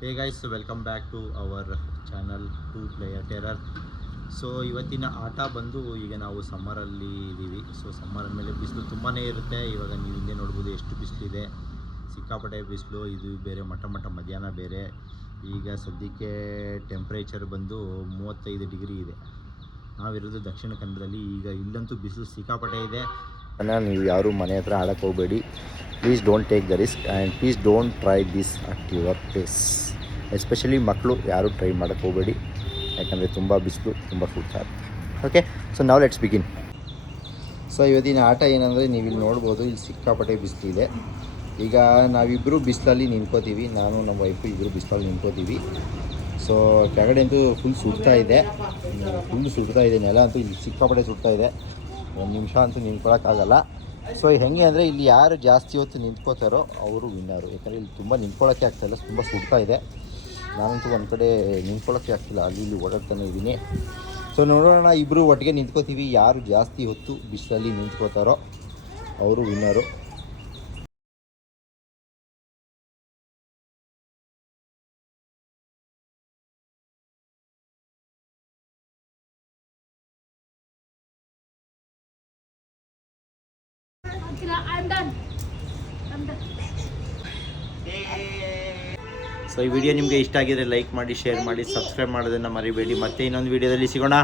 Hey guys, welcome back to our channel to player terror. So ಇವತ್ತಿನ ಆಟ ಬಂದು, ಈಗ ನಾವು ಸಮ್ಮರಲ್ಲಿ ಇದ್ದೀವಿ. ಸೊ ಸಮ್ಮರ್ ಮೇಲೆ ಬಿಸಿಲು ತುಂಬಾ ಇರುತ್ತೆ. ಇವಾಗ ನೀವು ಹಿಂದೆ ನೋಡ್ಬೋದು ಎಷ್ಟು ಬಿಸಿಲಿದೆ, ಸಿಕ್ಕಾಪಟ್ಟೆ ಬಿಸಿಲು. ಇದು ಬೇರೆ ಮಟ್ಟ ಮಧ್ಯಾಹ್ನ ಬೇರೆ. ಈಗ ಸದ್ಯಕ್ಕೆ ಟೆಂಪ್ರೇಚರ್ ಬಂದು 35 ಡಿಗ್ರಿ ಇದೆ. ನಾವಿರೋದು ದಕ್ಷಿಣ ಕನ್ನಡದಲ್ಲಿ. ಈಗ ಇಲ್ಲಂತೂ ಬಿಸಿಲು ಸಿಕ್ಕಾಪಟ್ಟೆ ಇದೆ. ನೀವು ಯಾರು ಮನೆ ಹತ್ರ ಆಡಕ್ಕೆ ಹೋಗಬೇಡಿ. Please don't take the risk and please don't try this at your place. Especially ಮಕ್ಕಳು ಯಾರು ಟ್ರೈ ಮಾಡೋಕ್ಕೆ ಹೋಗಬೇಡಿ, ಯಾಕಂದರೆ ತುಂಬ ಬಿಸಿಲು, ತುಂಬ ಸುಡ್ತಾ ಇರುತ್ತೆ. ಓಕೆ, ಸೊ ನಾವು ಲೆಟ್ಸ್ ಬಿಗಿನ್. ಸೊ ಇವತ್ತಿನ ಆಟ ಏನಂದರೆ, ನೀವು ಇಲ್ಲಿ ನೋಡ್ಬೋದು, ಇಲ್ಲಿ ಸಿಕ್ಕಾಪಟ್ಟೆ ಬಿಸಿಲಿದೆ. ಈಗ ನಾವಿಬ್ಬರು ಬಿಸಿಲಲ್ಲಿ ನಿಂತ್ಕೋತೀವಿ. ನಾನು ನಮ್ಮ ವೈಫು ಇಬ್ಬರು ಬಿಸಿಲಲ್ಲಿ ನಿಂತ್ಕೋತೀವಿ. ಸೊ ಕೆಳಗಡೆ ಅಂತೂ ಫುಲ್ ಸುಡ್ತಾ ಇದೆ, ನೆಲ ಅಂತೂ ಇಲ್ಲಿ ಸಿಕ್ಕಾಪಟ್ಟೆ ಸುಡ್ತಾ ಇದೆ. ಒಂದು ನಿಮಿಷ ಅಂತೂ ನಿಂತ್ಕೊಳ್ಳೋಕ್ಕಾಗಲ್ಲ. ಸೊ ಹೆಂಗೆ ಅಂದರೆ, ಇಲ್ಲಿ ಯಾರು ಜಾಸ್ತಿ ಹೊತ್ತು ನಿಂತ್ಕೋತಾರೋ ಅವರು ವಿನ್ನರು. ಯಾಕಂದರೆ ಇಲ್ಲಿ ತುಂಬ ನಿಂತ್ಕೊಳ್ಳೋಕ್ಕೆ ಆಗ್ತಾಯಿಲ್ಲ, ತುಂಬ ಸುಡ್ತಾ ಇದೆ. ನಾನಂತೂ ಒಂದು ಕಡೆ ನಿಂತ್ಕೊಳ್ಳೋಕ್ಕೆ ಆಗ್ತಿಲ್ಲ, ಅಲ್ಲಿ ಇಲ್ಲಿ ಓಡಾಡ್ತಾನೆ ಇದ್ದೀನಿ. ಸೊ ನೋಡೋಣ, ಇಬ್ಬರು ಒಟ್ಟಿಗೆ ನಿಂತ್ಕೋತೀವಿ. ಯಾರು ಜಾಸ್ತಿ ಹೊತ್ತು ಬಿಸಿಲಲ್ಲಿ ನಿಂತ್ಕೋತಾರೋ ಅವರು ವಿನ್ನರು. ಸೊ ಈ ವಿಡಿಯೋ ನಿಮಗೆ ಇಷ್ಟ ಆಗಿದ್ರೆ ಲೈಕ್ ಮಾಡಿ, ಶೇರ್ ಮಾಡಿ, ಸಬ್ಸ್ಕ್ರೈಬ್ ಮಾಡೋದನ್ನು ಮರಿಬೇಡಿ. ಮತ್ತೆ ಇನ್ನೊಂದು ವಿಡಿಯೋದಲ್ಲಿ ಸಿಗೋಣ.